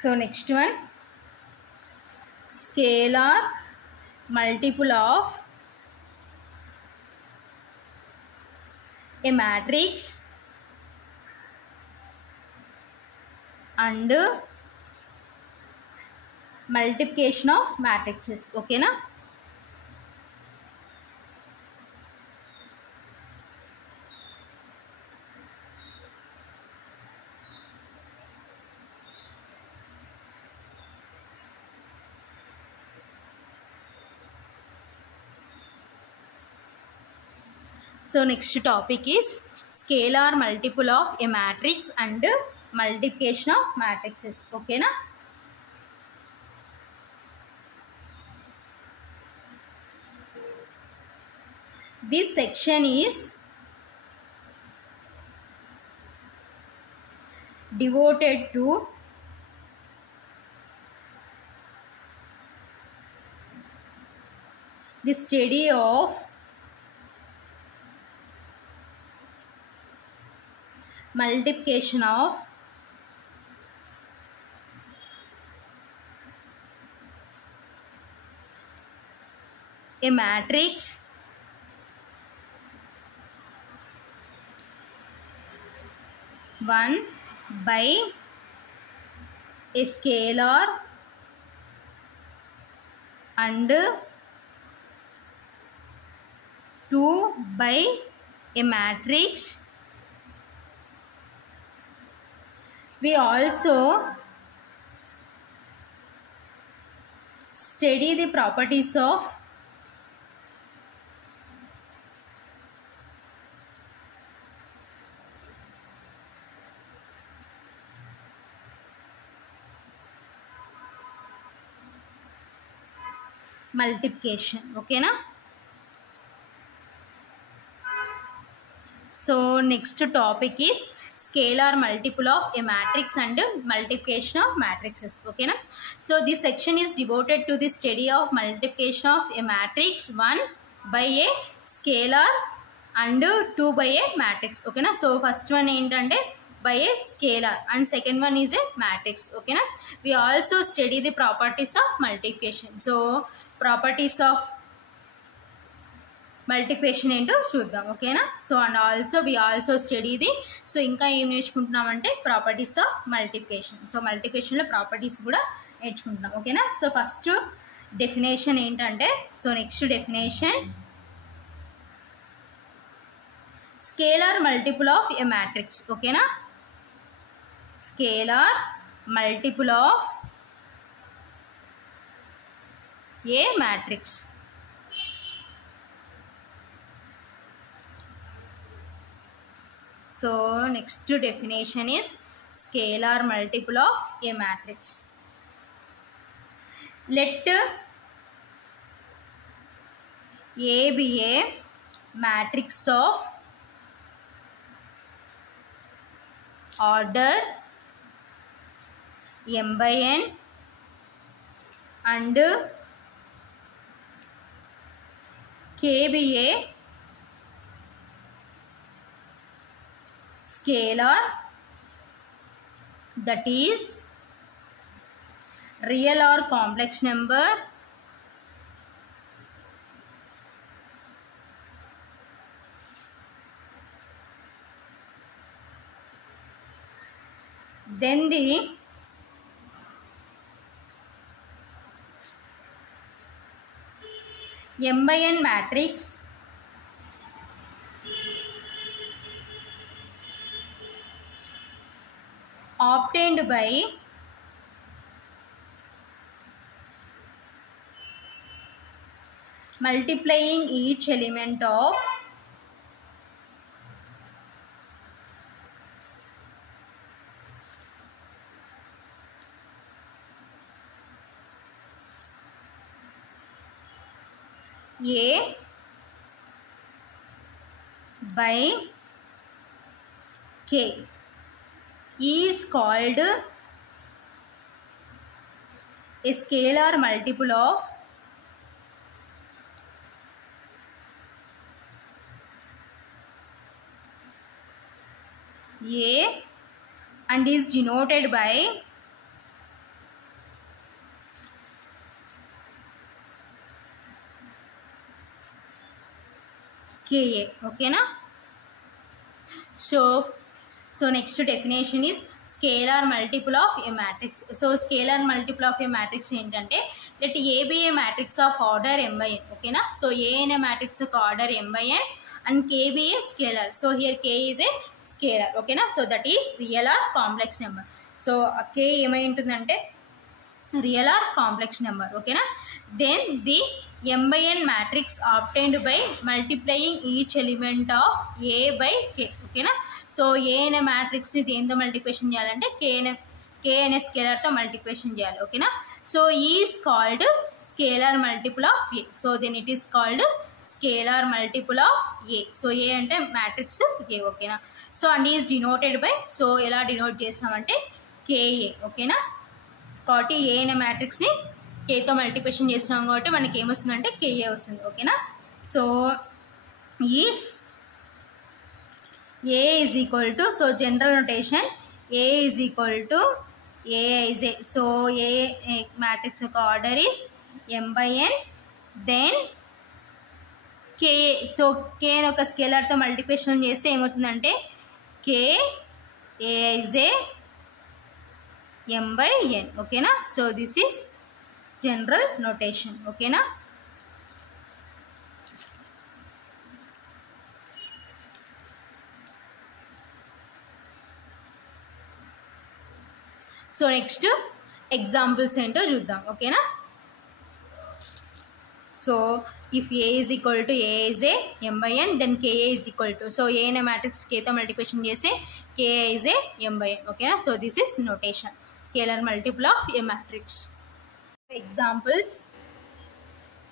So next one, scalar multiple of a matrix and multiplication of matrices. Okay na? So next topic is scalar multiple of a matrix and multiplication of matrices. Okay na? This section is devoted to the study of multiplication of a matrix one by a scalar and 2 by a matrix. We also study the properties of multiplication. Okay na? So next topic is scalar multiple of a matrix and multiplication of matrices. Okay na? So this section is devoted to the study of multiplication of a matrix 1 by a scalar and 2 by a matrix. Okay na? So first one ఏంటంటే by a scalar and second one is a matrix. Okay na? We also study the properties of multiplication. So properties of multiplication ఏంటో చూద్దాం. ఓకేనా? So and also we also study the. So ఇంకా ఏం నేర్చుకుంటున్నామంటే properties of multiplication. So మల్టిప్లికేషన్లో properties కూడా నేర్చుకుంటున్నాం. ఓకేనా? సో ఫస్ట్ డెఫినేషన్ ఏంటంటే, so next definition scalar multiple of A matrix. ఓకేనా? Scalar multiple of A matrix. So next definition is scalar multiple of a matrix. Let A be a matrix of order m by n and K be a scalar that is real or complex number then the m by n matrix obtained by multiplying each element of A by K is called a scalar multiple of A and is denoted by Ka. Okay na? So next definition is scalar multiple of a matrix. So scalar multiple of a matrix ఏంటంటే let A be a matrix of order m by n. Okay na? So A in a matrix of order m by n and K be a scalar. So here K is a scalar. Okay na? So that is real or complex number. So K ఏమై ఉంటుందంటే real or complex number. Okay na? Then the m by n matrix obtained by multiplying each element of A by K. Okay na? So A అనే మ్యాట్రిక్స్ని దేంతో మల్టిప్లికేషన్ చేయాలంటే కే అనే స్కేలర్తో multiplication చేయాలి. ఓకేనా? So is called scalar multiple of A. So then it is called scalar multiple of A. So A అంటే matrix A. ఓకేనా? So and is denoted by, so ఎలా డినోట్ చేస్తామంటే కేఏ. ఓకేనా? కాబట్టి ఏ అనే మ్యాట్రిక్స్ని కేతో మల్టిప్లికేషన్ చేస్తున్నాం కాబట్టి మనకి ఏమొస్తుందంటే కేఏ వస్తుంది. ఓకేనా? So if A is equal to, so general notation A is equal to Aij. So A matrix of order is m by n, then K. So K ని ఒక స్కేలర్తో మల్టిప్లికేషన్ చేస్తే ఏమవుతుందంటే K Aij m by n. ఓకేనా? So this is general notation. ఓకేనా? So next examples ఏంటో చూద్దాం. ఓకేనా? So if A is equal to A is A m by n, then KA is equal to, so A అనే matrix కేతో multiplication చేస్తే KA is A m by n. ఓకేనా? So this is notation scalar multiple of A matrix. Examples,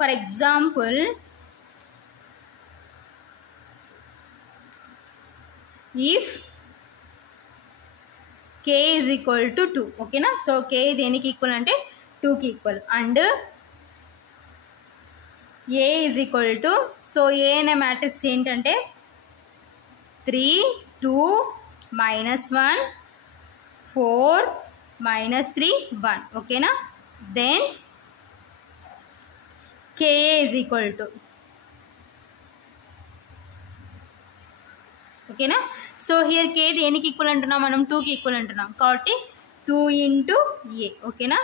for example if K is equal to 2. ఓకేనా? So K దేనికి equal అంటే 2కి equal. And A is equal to, so A అనే matrix ఏంటంటే 3 2 -1 4 -3 1. ఓకేనా? Then KA is equal to, ఓకేనా? So here K దేనికి ఈక్వల్ అంటున్నాం మనం? 2కి ఈక్వల్ అంటున్నాం కాబట్టి 2 ఇంటూ ఏ. ఓకేనా?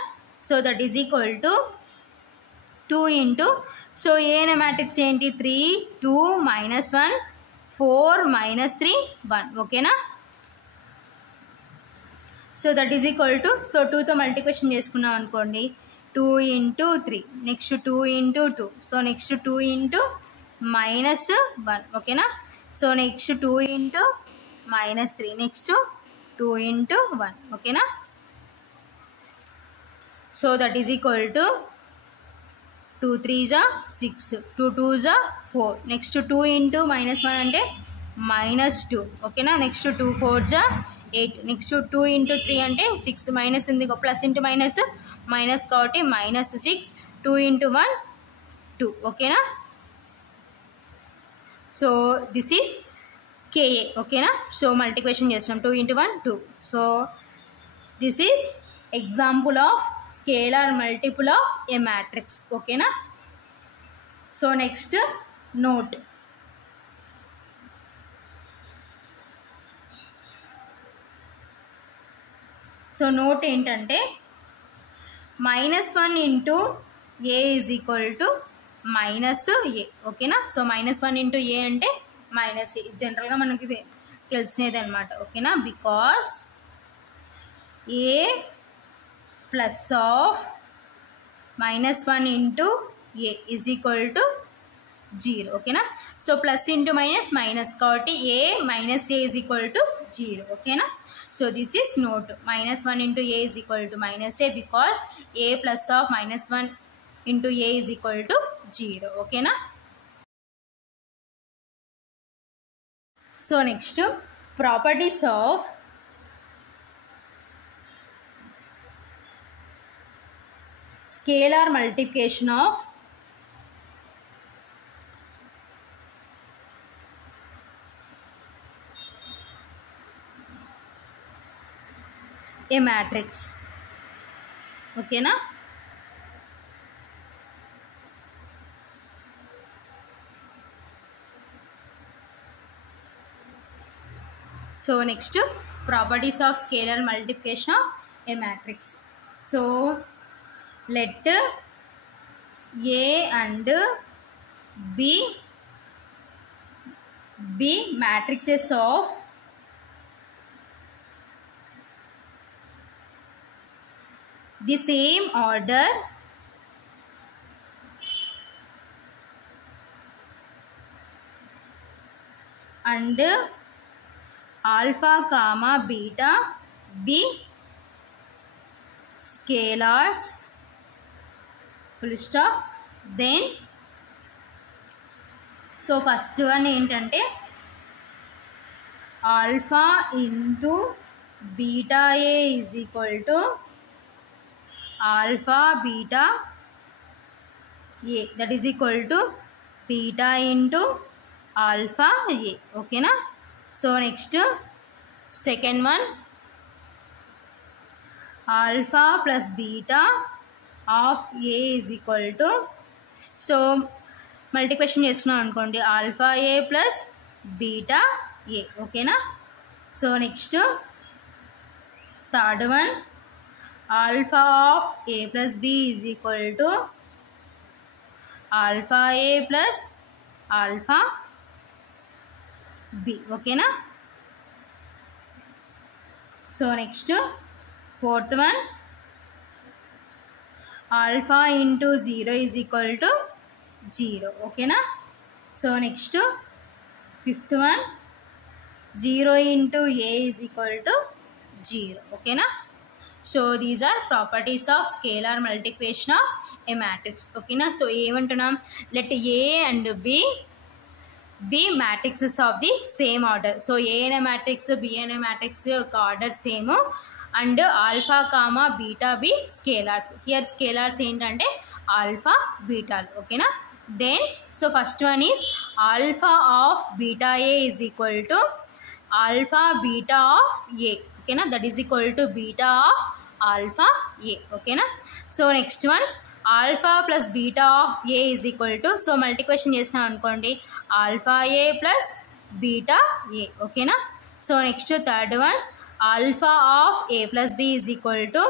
So that is equal to 2 into, so A అనే మ్యాట్రిక్స్ ఏంటి? 3 2 -1 4 -3 1. ఓకేనా? So that is equal to, so 2తో మల్టిప్లికేషన్ చేసుకున్నాం అనుకోండి 2 ఇంటూ 3, నెక్స్ట్ 2 ఇంటూ 2, సో నెక్స్ట్ 2 ఇంటూ -1. ఓకేనా? సో నెక్స్ట్ 2 ఇంటూ -3, నెక్స్ట్ 2 ఇంటూ 1. ఓకేనా? So that is equal to 2 3s 6, 2 2s 4, నెక్స్ట్ 2 ఇంటూ -1 అంటే -2. ఓకేనా? నెక్స్ట్ 2 4s 8, నెక్స్ట్ 2 ఇంటూ 3 అంటే 6, మైనస్ ఉంది ప్లస్ ఇంటూ మైనస్ కాబట్టి -6, 2 ఇంటూ 1 2. ఓకేనా? So this is KA. ఓకేనా? సో మల్టిప్లికేషన్ చేస్తాం 2 into 1 2. So this is example of scalar multiple of A matrix. ఓకేనా? So next note. So note ఏంటంటే -1 into A is equal to -a. ఓకేనా? So -1 into A అంటే -a. జనరల్గా మనకి తెలిసినది అనమాట. ఓకేనా? Because A plus of -1 into A is equal to 0. ఓకేనా? సో ప్లస్ ఇంటూ మైనస్ కాబట్టి ఏ -a ఈజ్ ఈక్వల్ టు 0. ఓకేనా? So this is not. -1 into A is equal to -a because A plus of -1 into A is equal to 0. ఓకేనా? So next properties of scalar multiplication of A matrix. ఓకేనా? So next, properties of scalar multiplication of a matrix. So let A and B be matrices of the same order and alpha comma beta be scalars full stop. Then so first one ఏంటంటే alpha into beta a is equal to alpha beta a, that is equal to beta into alpha a. Okay na? So next, second one, alpha plus beta of a is equal to, so multiplication చేసుకున్నాం అనుకోండి, alpha a plus beta a. Okay na? So next, third one, alpha of a plus b is equal to alpha a plus alpha b. Okay na? So next, fourth one, alpha into 0 is equal to 0. Okay na? So next, fifth one, 0 into a is equal to 0. Okay na? So these are properties of scalar multiplication of a matrix. Okay na? So ఏమంటున్నాం, let a and b be matrices of the same order. So a అనే matrix, b అనే matrix యొక్క order same and alpha comma beta b scalars. Here scalars ఏంటంటే alpha బీటాలు. ఓకేనా? Then so first one is alpha of beta A is equal to alpha beta of A. ఓకేనా? That is equal to beta of alpha A. ఓకేనా? So next one alpha plus beta of A is equal to, so multiplication చేసినాం అనుకోండి, alpha A plus beta A. ఓకేనా? So next third one alpha of A plus b is equal to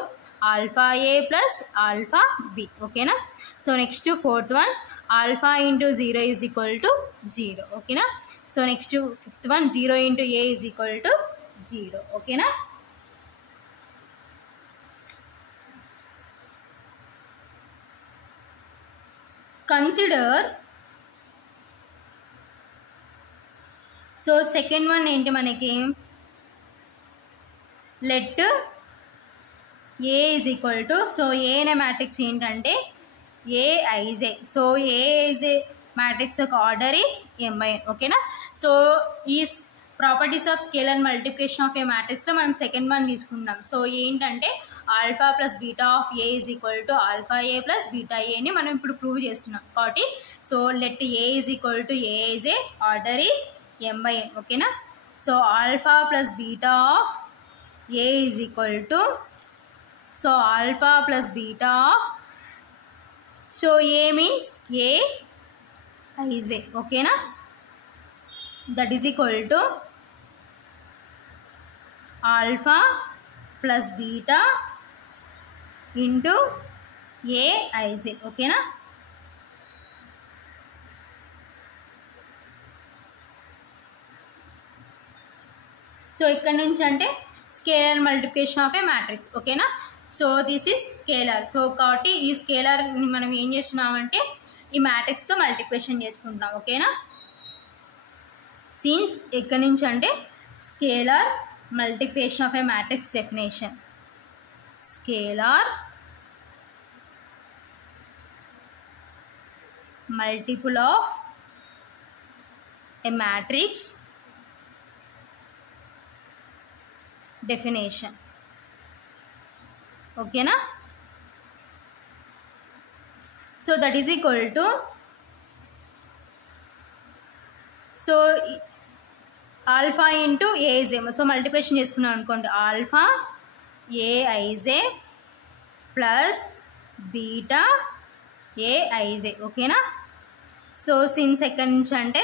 alpha A plus alpha b. ఓకేనా? So next fourth one alpha into 0 is equal to 0. ఓకేనా? So next fifth one 0 into A is equal to 0. ఓకేనా? Consider, so second one ఏంటి మనకి, let A is equal to, so A అనే matrix ఏంటంటే aij. So aij matrix యొక్క order is m i. ఓకేనా? So ఈ properties of scalar multiplication of ఏ మ్యాట్రిక్స్లో మనం సెకండ్ వన్ తీసుకుంటాం. సో ఏంటంటే alpha plus beta of A is equal to alpha A plus beta ఏని మనం ఇప్పుడు ప్రూవ్ చేస్తున్నాం కాబట్టి, so let A is equal to aij order is m i n. ఓకేనా? So alpha plus beta of A is equal to, so alpha plus beta of, so A means A ij. ఓకేనా? That is equal to alpha plus beta into A ij. ఓకేనా? So ఇక్కడ నుంచి అంటే scalar multiplication of A matrix. ఓకేనా? So this is scalar. So కాబట్టి ఈ స్కేలర్ మనం ఏం చేస్తున్నామంటే ఈ మ్యాట్రిక్స్తో మల్టిప్లికేషన్ చేసుకుంటున్నాం. ఓకేనా? సిన్స్ ఎక్కడి నుంచి అంటే scalar multiplication of A matrix definition, scalar multiple of a matrix definition. Okay na? So that is equal to, so alpha into aij, so multiplication చేసుకున్నాం అనుకోండి, alpha aij plus beta aij. ఓకేనా? సో సిన్స్ ఎక్కడి నుంచి అంటే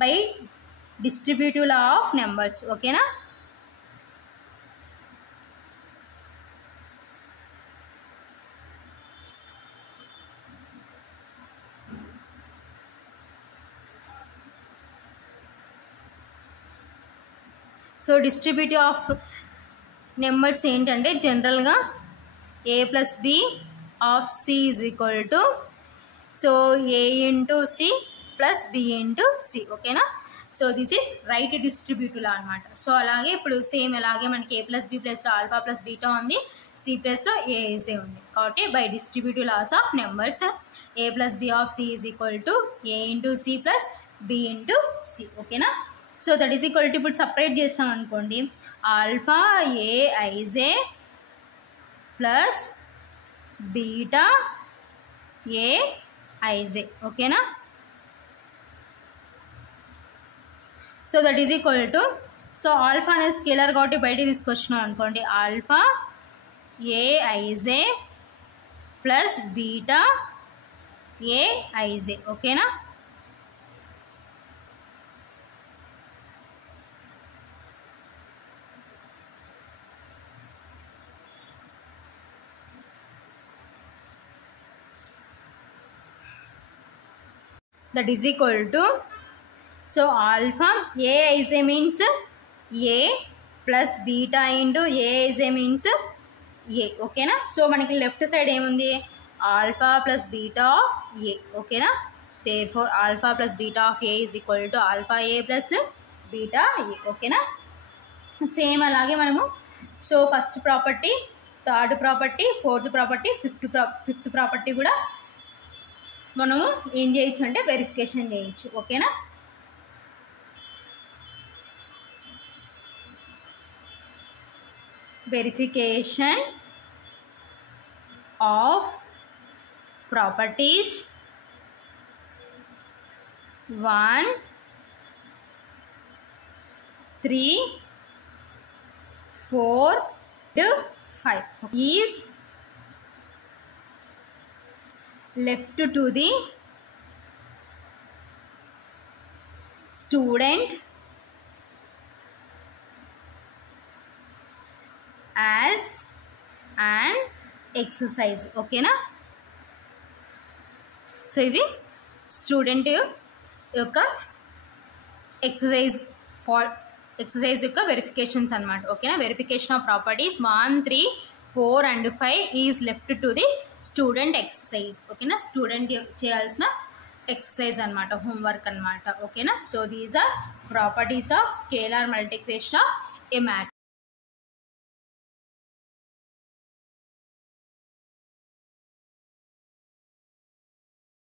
by distributive law of numbers. ఓకేనా? So distributive of numbers ఏంటంటే జనరల్గా a plus b of c is equal to so a into c plus b into c. ఓకేనా. So this is right distributive law అనమాట. So అలాగే ఇప్పుడు same అలాగే మనకి a plus b ప్లస్లో alpha plus beta ఉంది, సి ప్లస్లో aj ఉంది. కాబట్టి by distributive laws of numbers A plus b of c is equal to a into c plus b into c. ఓకేనా. So that is equal to ఇప్పుడు separate చేసినాం అనుకోండి, alpha a ij plus beta a ij. ఓకేనా. So that is equal to so alpha అనేది scalar కాబట్టి బయటికి తీసుకొచ్చినాం అనుకోండి, alpha a ij plus beta a ij. ఓకేనా. That is equal to so alpha a ij means a plus beta into A ij means ఏ. ఓకేనా. So మనకి left side ఏముంది, alpha plus beta of A. ఓకేనా. Therefore alpha plus beta of A is equal to alpha A plus beta A. ఓకేనా. Same అలాగే మనము so first property, third property, fourth property, fifth property కూడా మనము ఏం చేయొచ్చు అంటే వెరిఫికేషన్ చేయొచ్చు. ఓకేనా. Verification of properties 1, 3, 4, 5 is left to the student as an exercise. ఓకేనా. సో ఇవి స్టూడెంట్ యొక్క ఎక్సర్సైజ్ యొక్క వెరిఫికేషన్స్ అనమాట. ఓకేనా. Verification of properties 1, 3, 4 and 5 is left to the student exercise. ఓకేనా. స్టూడెంట్ చేయాల్సిన ఎక్సర్సైజ్ అనమాట, హోంవర్క్ అనమాట. ఓకేనా. So these are properties of scalar multiplication of A మ్యాట్రిక్స్.